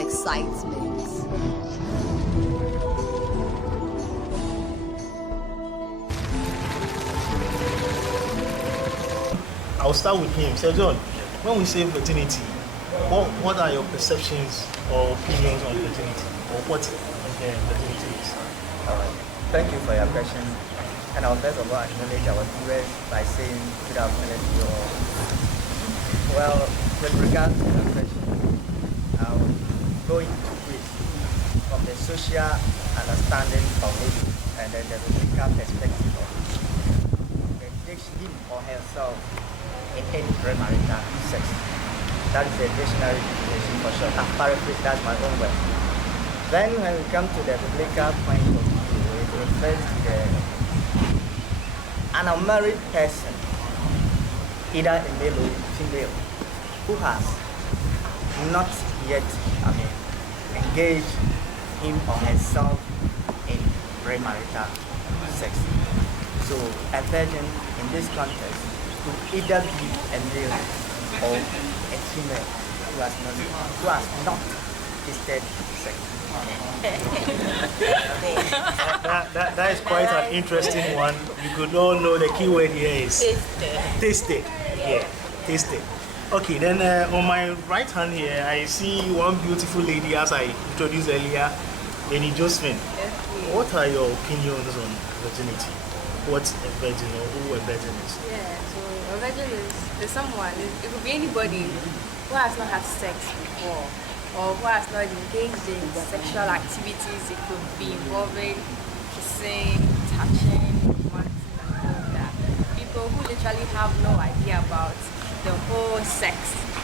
excitement. I'll start with him. So John, when we say virginity, what are your perceptions or opinions on virginity, or what virginity is? Thank you for your question. And I'll first of all acknowledge our viewers by saying good afternoon to you all. Well, with regards to the question, I'll go into it from the social understanding of it and then the biblical perspective of it. Engage him or herself in any premarital sex. That is a dictionary definition for sure. I've paraphrased, that's my own word. Then when we come to the biblical point of view, it refers to an unmarried person, either a male or female, who has not yet, engaged him or herself in premarital sex. So a virgin in this context could either be a male or a female who has not tasted sex. That is quite an interesting one. You could all know the key word here is tasted. Yeah, tasted. Okay, then on my right hand here, I see one beautiful lady, as I introduced earlier, Lady Josephine. What are your opinions on virginity? What's a virgin or who a virgin is? Yeah, so a virgin is someone, it could be anybody who has not had sex before or who has not engaged in sexual activities. It could be involving kissing, touching, wanting, and all of that. People who literally have no idea about the whole sex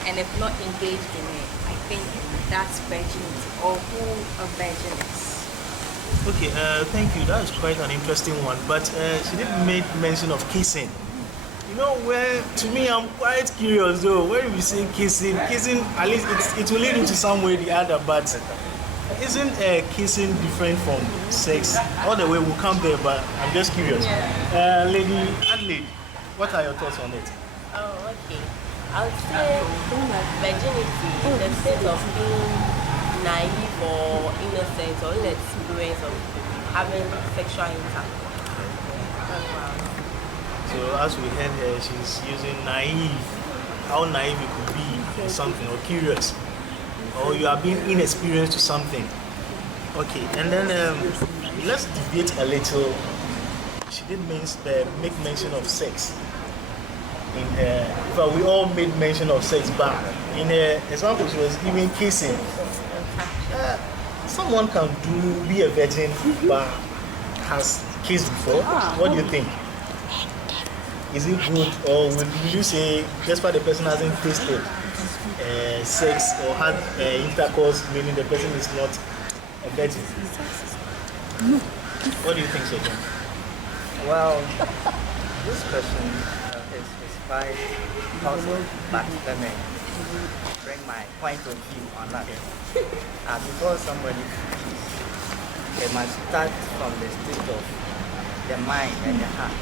and if not engaged in it, I think that's virginity, or who a virgin is. Okay, thank you. That is quite an interesting one. But she did make mention of kissing. You know, where to me I'm quite curious though. When we say kissing, at least it will lead into some way or the other. But isn't kissing different from sex? All the way we'll come there. But I'm just curious. Lady Adelaide, what are your thoughts on it? Oh, okay. I would say virginity in the sense of being naive or innocent or inexperienced of having sexual intercourse. So as we heard her, she's using naive, how naive you could be in something, or curious, or you are being inexperienced to something. Okay, and then let's debate a little. She did make mention of sex. In her, well, we all made mention of sex, but in her example, she was even kissing. Someone can be a virgin, but has kissed before. What do you think? Is it good, or will you say just why the person hasn't tasted sex or had intercourse, meaning the person is not a virgin? What do you think, Sir John? Well, this question is quite puzzling, but let me bring my point of view on that. Before somebody kisses, they must start from the state of the mind and the heart.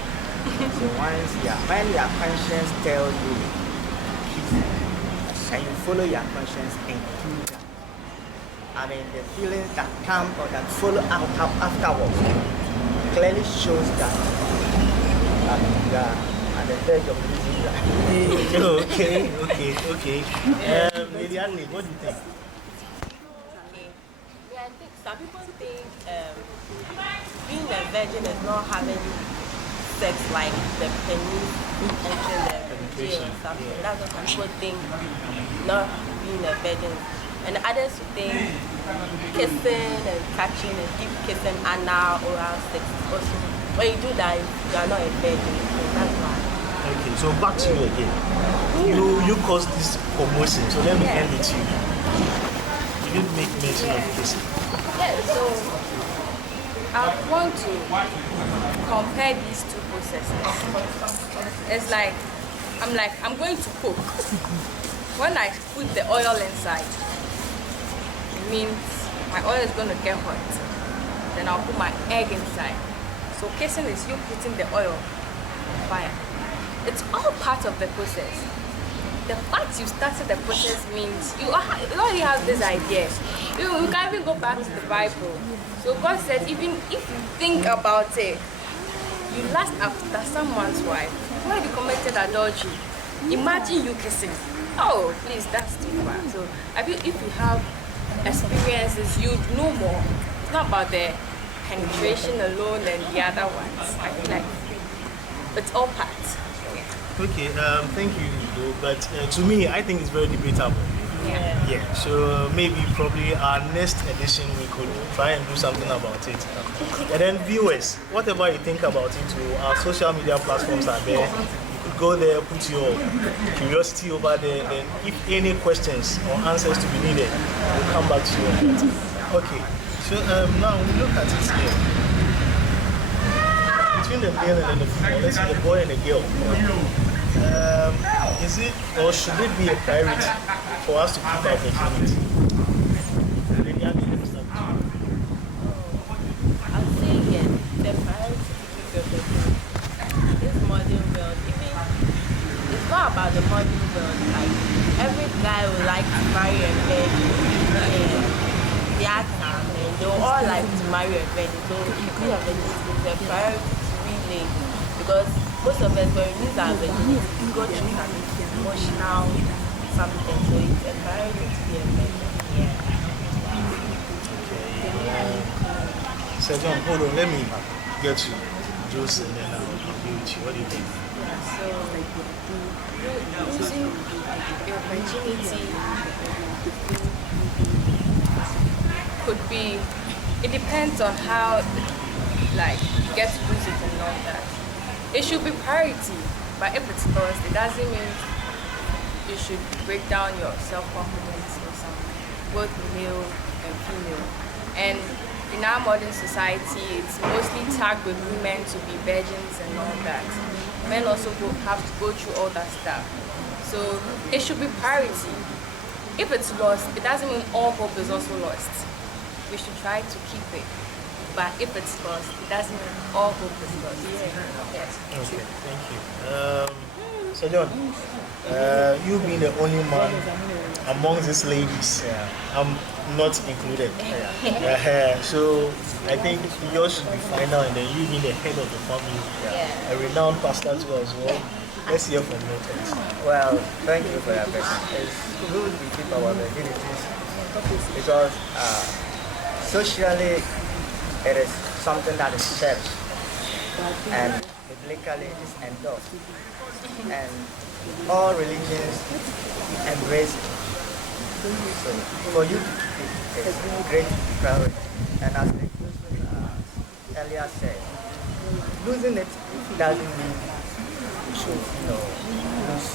So when your conscience tells you kiss, and you follow your conscience and do that, the feelings that come or that follow afterwards clearly shows that you are at the verge of losing that. Okay. Lady Adelaide, what do you think? I think some people think being a virgin is not having sex like the penetration or something. Yeah. That's what some people think, not being a virgin. And others think kissing and touching and keep kissing anal oral sex also. When you do that, you are not a virgin. So that's why. Okay, so back to you again. You caused this commotion, so let me end with you. You didn't make mention of kissing. Yeah, so I want to compare these two processes. It's like I'm going to cook. When I put the oil inside, it means my oil is going to get hot. Then I'll put my egg inside. So kissing is you putting the oil on fire. It's all part of the process. the fact you started the process means you already have this idea. You can even go back to the Bible. So God said, even if you think about it, you last after someone's wife, when you committed adultery, imagine you kissing. Oh, please, that's too far. So I feel if you have experiences, you know more. It's not about the penetration alone and the other ones. I feel like it's all parts. Okay, thank you, Udo. But to me, I think it's very debatable. Yeah. Yeah, so maybe probably our next edition we could try and do something about it. And then viewers, whatever you think about it, our social media platforms are there. You could go there, put your curiosity over there. Then if any questions or answers to be needed, we'll come back to you on that. Okay, so now we look at it here. Between the male and the female, let's say the boy and the girl. Is it or should it be a priority for us to keep our virginity? I'll say yes, the priority to keep your virginity. This modern world, even it's not about the modern world. Like every guy would like to marry a virgin. Their time, and they all like to marry a virgin. So keeping your virginity is a priority to really, because most of us, when we lose our virginity, we go through some emotional something. So it's a priority to be a virgin. Yeah. So John, hold on, let me get you Joseph and then I'll be with you. What do you think? So, losing your virginity could be, it depends on how, like, you get to lose it and all that. It should be priority, but if it's lost, it doesn't mean you should break down your self-confidence or something, both male and female. And in our modern society, it's mostly tagged with women to be virgins and all that. Men also have to go through all that stuff. So it should be priority. If it's lost, it doesn't mean all hope is also lost. We should try to keep it. But if it's lost, it doesn't mean all hope is lost. Yes. Okay, thank you. So John, you being the only man among these ladies, I'm not included. So I think yours should be final, and then you being the head of the family, a renowned pastor too as well. Let's hear from you first. Well, thank you for your question. It's good we keep our virginities because socially it is something that is cherished and biblically it is endorsed. And all religions embrace it. So for you to keep it is a great priority. And as the earlier said, losing it doesn't mean to lose.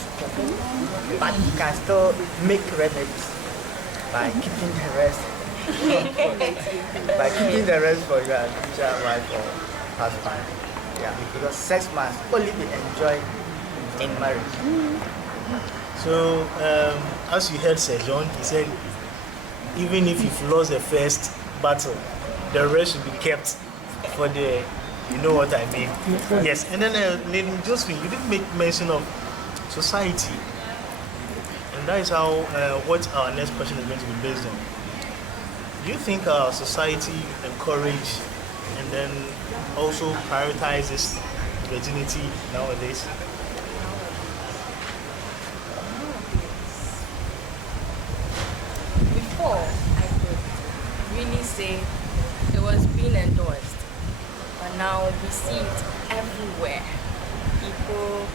But you can still make remedies by keeping the rest for your future wife or husband. Yeah, because sex must only be enjoyed in marriage. So as you heard Sir John, he said even if you've lost the first battle, the rest should be kept for the, you know what I mean. Yes, and then Lady Josephine, you did make mention of society, and that is how what our next question is going to be based on. Do you think our society encourage and then also prioritizes virginity nowadays? Before, I could really say it was being endorsed, but now we see it everywhere. People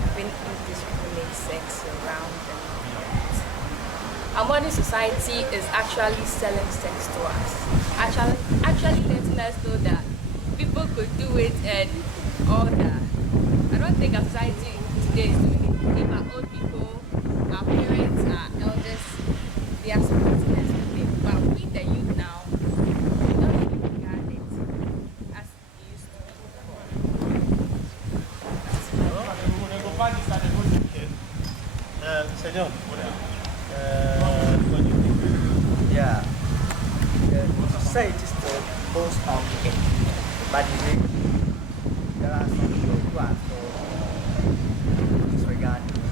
having indiscriminate sex around and all that. Our modern society is actually selling sex to us, actually letting us know that people could do it and all that. I don't think our society today is doing it. If our old people, our parents, our elders, they are supporting us with it. But we, the youth now, we don't even regard it as it used to be before. Sir John, what do you think? Yeah, the society still holds on to it, but there are some people who are still disregarding it.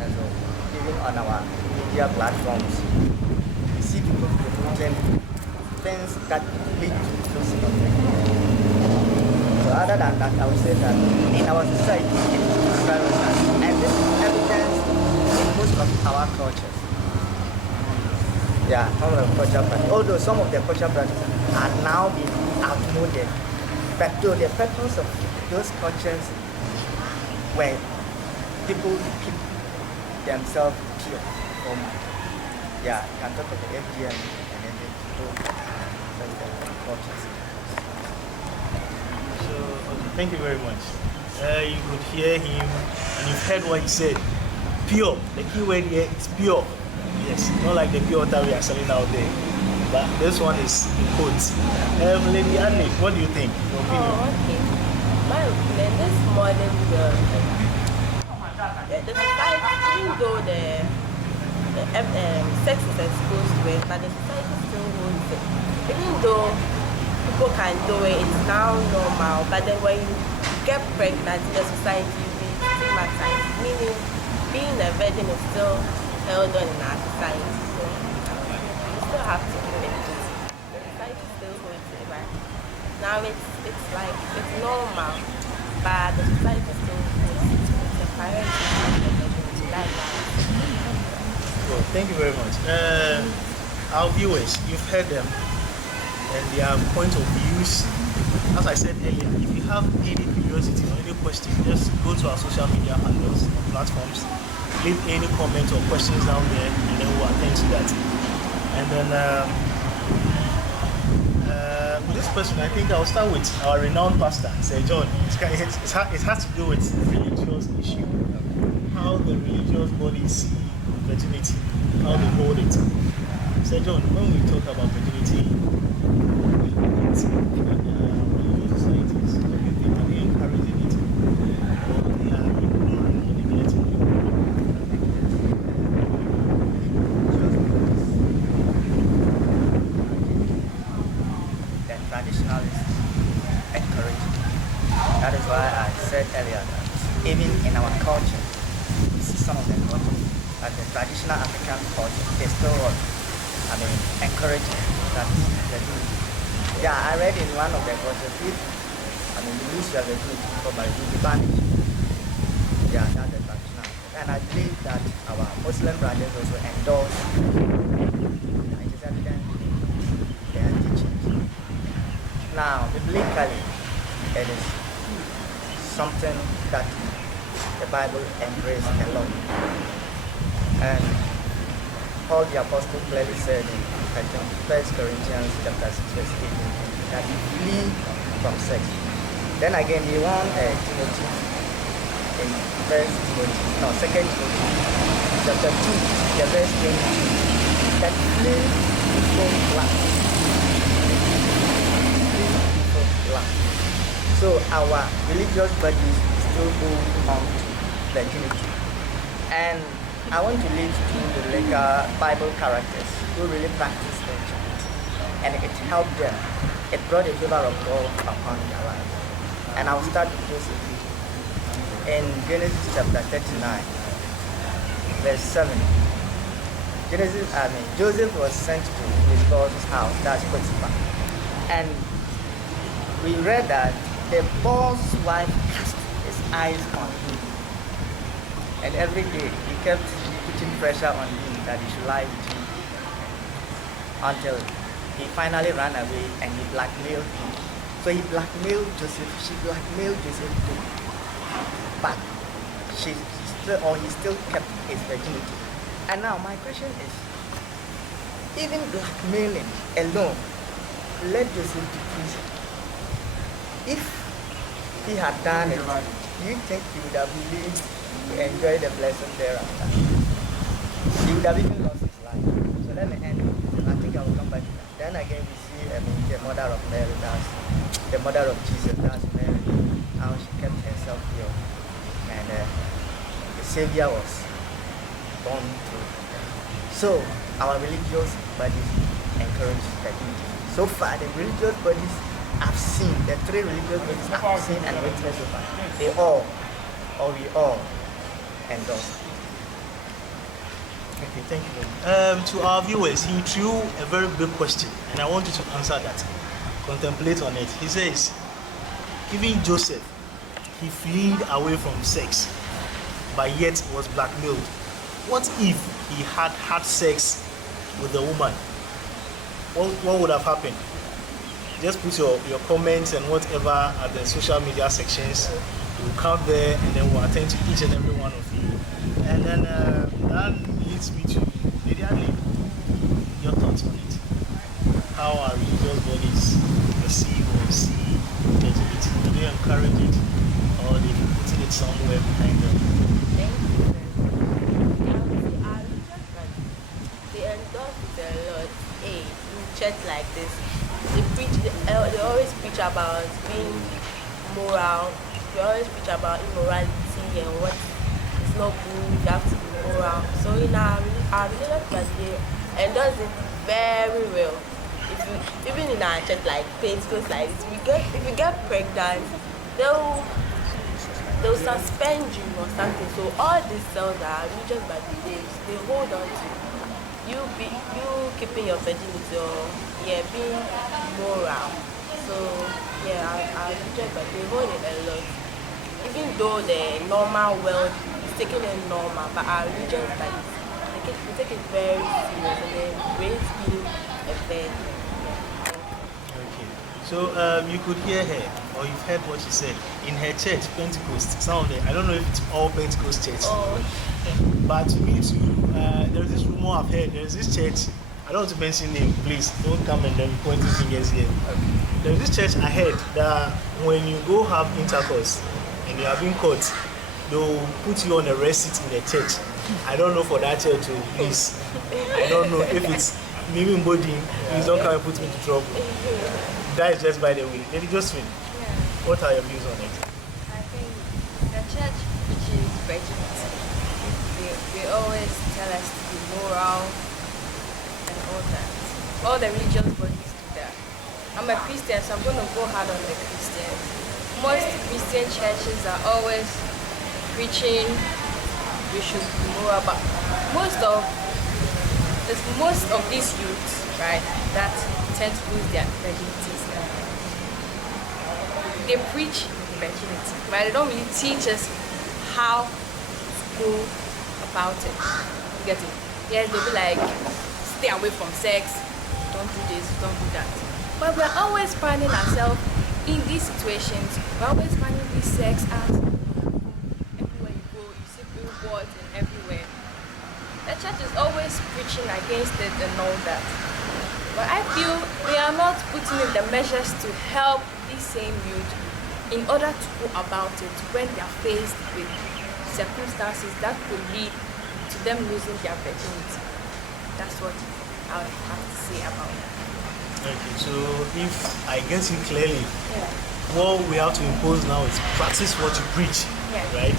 And awareness of, even on our media platforms, we see people promoting things that lead to losing of virginity. So other than that, I would say that in our society, it's prevalent, and this is evidence in most of our cultures. Yeah, some of the cultural practices, although some of the cultural practices are now being outmoded, but though the purpose of those cultures where people keep themselves pure. Yeah, you can talk of the FGM and then the cultures. So, okay, thank you very much. You could hear him, and you've heard what he said. Pure. The key word here is pure. Yes, not like the pure water we are selling out there. But this one is in quotes. Lady Annie, what do you think? Your opinion? Oh, okay. My opinion, this modern world, the society, even though the sex is exposed to it, but the society still holds it. Even though people can do it, it's now normal, but then when you get pregnant in the society, we stigmatize, meaning being a virgin is still held on in our society, so you still have to do it. The society still holds it, but now it's like, it's normal, but the society still holds it. It's a priority. Well, thank you very much. Our viewers, you've heard them and their point of views. As I said earlier, if you have any curiosity or any question, just go to our social media handles or platforms, leave any comment or questions down there, and then we'll attend to that. And then with this question, I think I'll start with our renowned pastor, Sir John. It has to do with religious issue, how the religious bodies see virginity, how they hold it. Sir John, when we talk about virginity in religious societies, what do you think? Are they encouraging it, or they are ignoring or neglecting it? The traditionalists encourage it. That is why I said earlier that even in our culture, we see some of the cultures, like the traditional African culture, they still encourage that virginity. Yeah, I read in one of the cultures, if you lose your virginity before marriage, you'll be banished. Yeah, that's the traditional. And I believe that our Muslim brothers also endorse it is evident in their teachings. Now, biblically, it is something that the Bible embraces a lot. And Paul the Apostle clearly said in 1 Corinthians chapter 6 verse 18 that you flee from sex. Then again he warned Timothy in 2 Timothy chapter 2 the verse 22 that flee before lust. Flee before lust. So our religious bodies still go on to virginity. And I want to lead to the later Bible characters who really practice virginity, and it helped them. It brought the favor of God upon their lives. And I'll start with Joseph. In Genesis chapter 39, verse 7. Joseph was sent to his boss's house, that's Potiphar. And we read that the boss's wife cast his eyes on him. And every day he kept putting pressure on him that he should lie with him until he finally ran away and he blackmailed him. So he blackmailed Joseph, she blackmailed Joseph too. But he still kept his virginity. And now my question is, even blackmailing alone led Joseph to prison. If he had done it, do you think he would have lived to enjoy the blessing thereafter? He would have even lost his life. So let me end with this. I think I will come back to that. Then again we see the mother of Mary, that's the mother of Jesus, that's Mary, how she kept herself pure. And the Savior was born through her. So our religious bodies encourage virginity. So far the religious bodies I've seen, the three religious bodies I've seen and witnessed so far, we all endorse. Okay, thank you. To our viewers, he threw a very big question, and I want you to answer that. Contemplate on it. He says, even Joseph, he fled away from sex, but yet was blackmailed. What if he had had sex with the woman? What would have happened? Just put your comments and whatever at the social media sections. We'll come there and then we'll attend to each and every one of you. And then that leads me to Lady Adelaide. Your thoughts on it? How are religious bodies perceive or see virginity? Do they encourage it or they putting it somewhere behind them? Thank you. They endorse it a lot. Hey, in church like this, they always preach about being moral. They always preach about immorality and what is not good. You have to be moral. So in our religious church, they endorse it very well. Even in our church, like Pentecost, like this, if you get pregnant, they'll suspend you or something. So all these cells that are religious by the days, they hold on to you keeping your virginity or being moral. So our religious but they hold it a lot. Even though the normal world is taking it normal, but our religious bodies we take it very serious and then raise being a virgin. Okay. So you could hear her, or you've heard what she said. In her church, Pentecost, some of them, I don't know if it's all Pentecost church. Oh, okay. But me too, there's this rumor I've heard, there's this church, I don't want to mention name, please, don't come and then pointing fingers here. There's this church I heard that when you go have intercourse and you are being caught, they'll put you on a rest seat in the church. I don't know for that church too, please. I don't know if it's maybe body, please don't come and put me into trouble. That is just by the way. Lady Josephine, what are your views on it? I think the church preaches virginity. They always tell us to be moral and all that. All the religious bodies do that. I'm a Christian, so I'm going to go hard on the Christians. Most Christian churches are always preaching we should be moral, but most of these youths, right, that tend to lose their virginities. They preach virginity, but they don't really teach us how to go about it. You get it? Yes, they'll be like, stay away from sex, don't do this, don't do that. But we're always finding ourselves in these situations. We're always finding this sex acts everywhere you go. You see billboards and everywhere. The church is always preaching against it and all that. But I feel they are not putting in the measures to help these same youth in order to go about it when they are faced with circumstances that could lead to them losing their virginity. That's what I would have to say about that. Okay, so if I get you clearly, what we have to impose now is practice what you preach, right?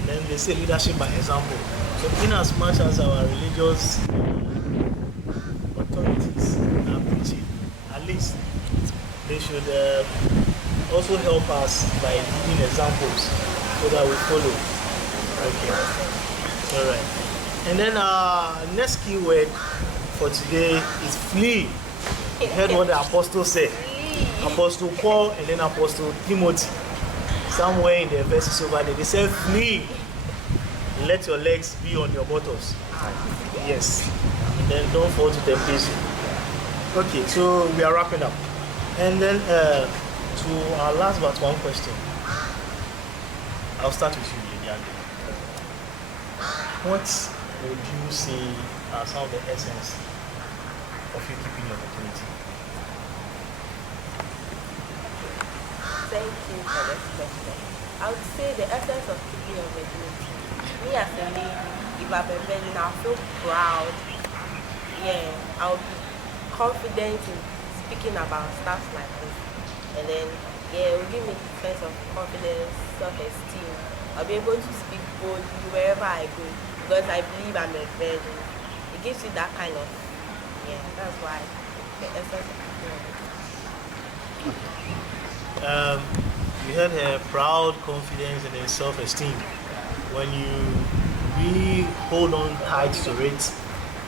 And then they say leadership by example. So in as much as our religious authorities are preaching, at least they should also help us by giving examples so that we follow. Okay, all right. And then next keyword for today is flee. You heard what the apostle said. Apostle Paul and then Apostle Timothy. Somewhere in the verses over there, they said flee. Let your legs be on your buttocks. Yes. And then don't fall to temptation. Okay, so we are wrapping up. And then to our last but one question. I'll start with you, Lady Andy. What would you say are some of the essence of you keeping your virginity? Thank you for this question. I would say the essence of keeping your virginity. Me as a lady, if I'm a virgin, I'll feel proud. Yeah, I'll be confident in speaking about stuff like this. And then, it will give me a sense of confidence, self-esteem. I'll be able to speak boldly wherever I go because I believe I'm a virgin. It gives you that kind of, that's why the essence of keeping your virginity. You had her proud confidence and then self-esteem. When you really hold on tight to it,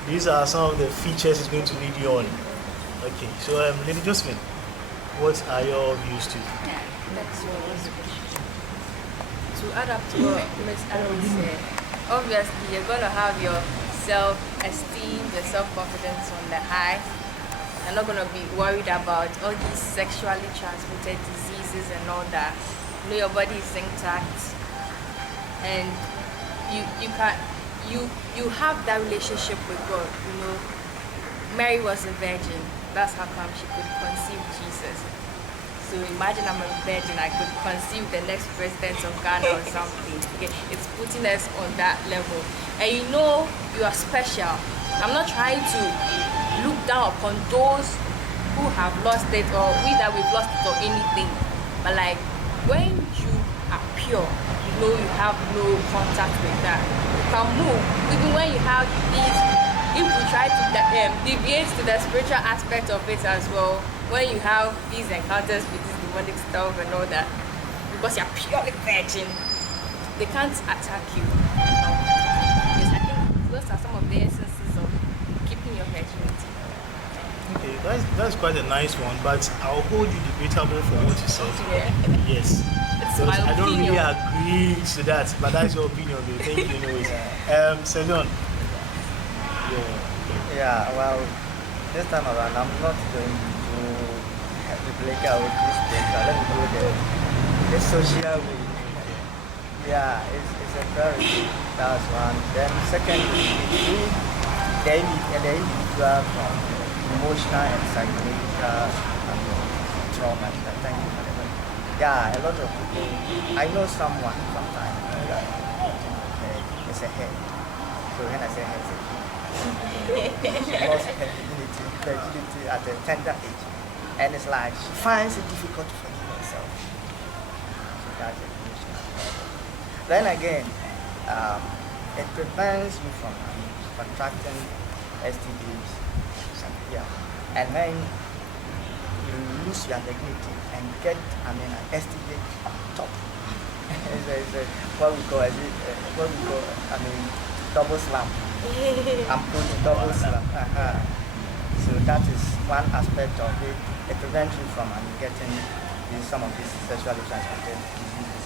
these are some of the features it's going to lead you on. Okay, so Lady Josephine, what are your views too? That's yours. To add up to what Miss Aaron said, obviously you're gonna have your self-esteem, your self-confidence on the high. You're not gonna be worried about all these sexually transmitted diseases and all that. You know your body is intact, and you have that relationship with God. You know, Mary was a virgin. That's how come she could conceive Jesus. So imagine I'm a virgin, I could conceive the next president of Ghana or something. Okay? It's putting us on that level. And you know you are special. I'm not trying to look down upon those who have lost it or we that we've lost it or anything. But like when you are pure, you know you have no contact with that. You can move. Even when you have these, if we try to deviate to the spiritual aspect of it as well, when you have these encounters with this demonic stuff and all that, because you're purely virgin, they can't attack you. Yes, I think those are some of the essences of keeping your virginity. Okay, that's quite a nice one, but I'll hold you debatable for what you said. Yeah. Yes. It's Because my I don't opinion. really agree to that, but that's your opinion. Though. Thank you, anyways. Sir John. Yeah, well, this time around, I'm not going to replicate our this data. Let me go the social way. Yeah, it's a very that's one. Then secondly, the individual from emotional and psychological trauma. Thank you for that. Yeah, a lot of people. I know someone sometimes. It's a head. So when I say head, it's a key. She lost her virginity at a tender age, and it's like she finds it difficult to forgive herself. So that's the emotional problem. Then again, it prevents you from contracting STDs. Yeah, and then you lose your dignity and get, an STD on top. What we call, double slam. I'm putting double slam. So that is one aspect of it. It prevents you from getting some of these sexually transmitted diseases.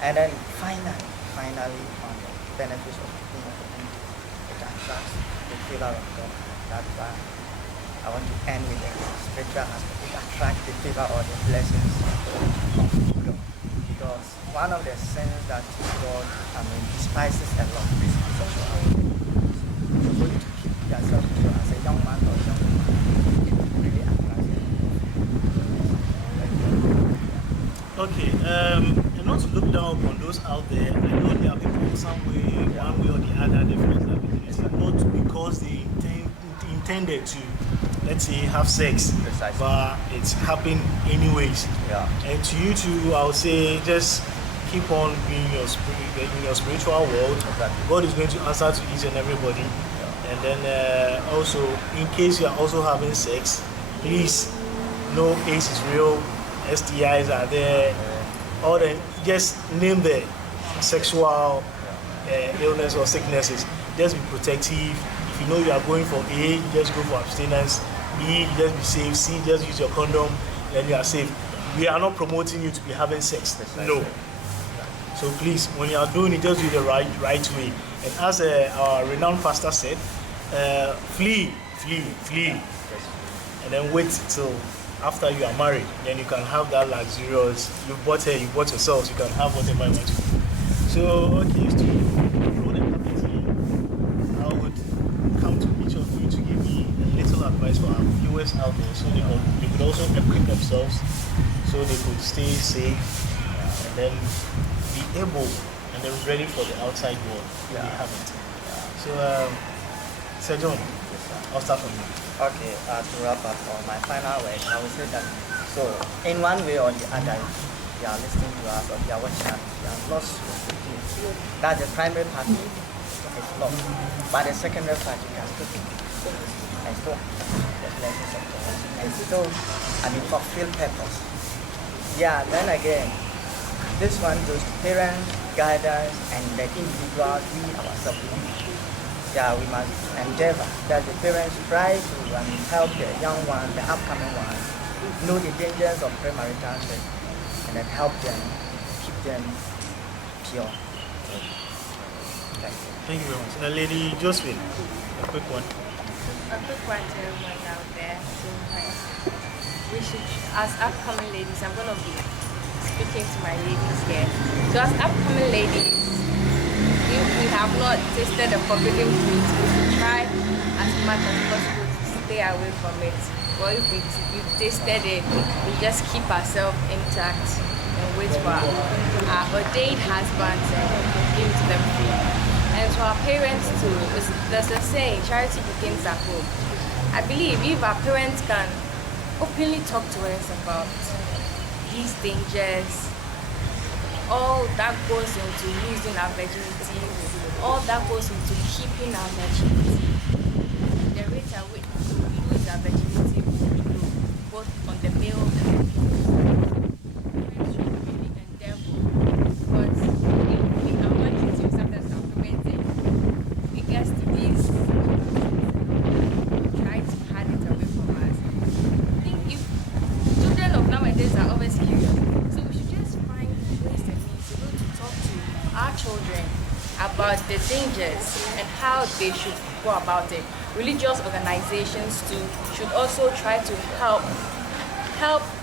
And then finally, on the benefits of being a community, it attracts the favor of God. That's why I want to end with the spiritual aspect. It attracts the favor or the blessings of God. Because one of the sins that God, despises a lot is sexuality. So for you to keep yourself pure as a young man or young woman, it really attracts you. Okay, and not to look down upon those out there, I know there are people some way, one way or the other, they feel that it's not because they intended to, let's say, have sex, Precisely. but it's happened anyways. Yeah. And to you too, I would say just keep on being in your spiritual world. Exactly. God is going to answer to each and everybody. And then also, in case you are also having sex, please know AIDS is real, STIs are there, or just name the sexual illness or sicknesses. Just be protective. If you know you are going for A, you just go for abstinence. B, just be safe. C, just use your condom, then you are safe. We are not promoting you to be having sex. No. So please, when you are doing it, just do it the right way. And as our renowned pastor said, flee, and then wait till after you are married. Then you can have that luxurious. You bought her, you bought yourself. So you can have whatever you want to. So okay, to roll the carpet here, I would come to each of you to give me a little advice for our viewers out there, so they could also equip themselves, so they could stay safe and then be able and then ready for the outside world if they haven't. So, Sir John, I'll start from you. Okay, to wrap up on my final words, I would say that, so in one way or the other, you are listening to us or you are watching us, you are lost with you. That's the primary part is lost. But the secondary part, you can still think and still the blessings of God and still, fulfill purpose. Yeah, then again, this one goes to parents, guidance, and the individuals, we ourselves. yeah, we must endeavor that the parents try to help the young one, the upcoming one, know the dangers of premarital sex, and then help them, keep them pure. Thank you. Thank you very much. Lady Josephine, a quick one. A quick one to everyone out there. So, we should, as upcoming ladies, I'm going to be speaking to my ladies here. So, as upcoming ladies, if we have not tasted the forbidden fruit, we should try as much as possible to stay away from it. Or if we've tasted it, we just keep ourselves intact and wait for our ordained husbands and give to them free. And to our parents too, there's a saying, charity begins at home. I believe if our parents can openly talk to us about these dangers, all that goes into losing our virginity, all that goes into keeping our virginity, the rate at which we lose our virginity will be low, both on the male and the female side. Parents should really endeavor, because if we are wanting to sometimes supplement it, it gets to these try to hide it away from us. I think if children of nowadays are always curious, so we should just find ways and means to go to talk to our children about the dangers and how they should go about it. Religious organizations too should also try to help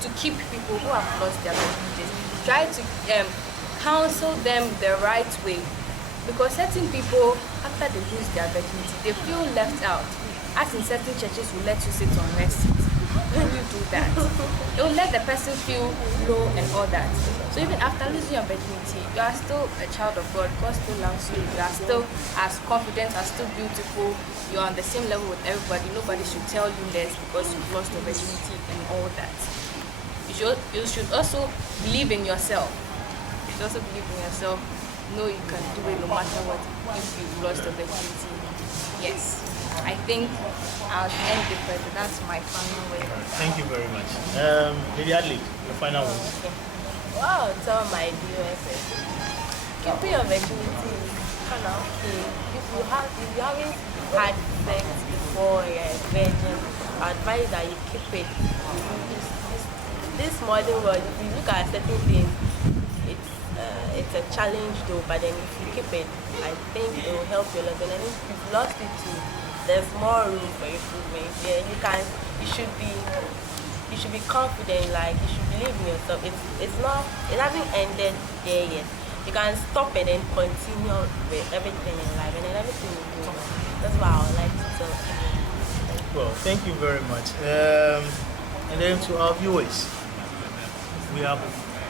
to keep people who have lost their virginities. Try to counsel them the right way, because certain people, after they lose their virginity, they feel left out. As in certain churches will let you sit on rest seat. When you do that, it will let the person feel low and all that. So even after losing your virginity, you are still a child of God. God still loves you. You are still as confident, as still beautiful. You are on the same level with everybody. Nobody should tell you less because you've lost your virginity and all that. You should also believe in yourself. You should also believe in yourself. Know you can do it no matter what if you've lost your virginity. Yes. I think I'll end it further. That's my final way. Thank you very much. Lady Adley, your final one. Okay. What I'll tell my viewers is keeping your virginity is kind of okay. If you haven't had sex before you're a virgin, I advise that you keep it. This modern world, if you look at certain things, it's a challenge though, but then if you keep it, I think it will help you a lot. And then if you've lost it too, there's more room for improvement. Yeah, you should be confident, like you should believe in yourself. It hasn't ended there yet. You can stop and then continue with everything in life, and then everything will go well. That's what I would like to tell people. Well, thank you very much. And then to our viewers, we are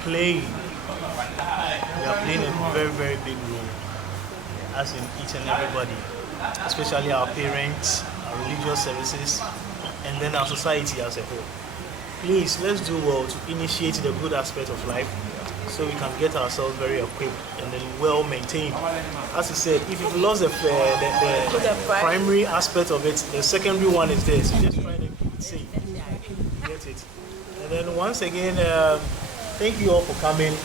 playing a very, very big role, as in each and everybody, especially our parents, our religious services, and then our society as a whole. Please, let's do well to initiate the good aspect of life so we can get ourselves very equipped and then well maintained. As I said, if you've lost the primary aspect of it, the secondary one is there, so just try to keep it safe. Get it. And then once again, thank you all for coming.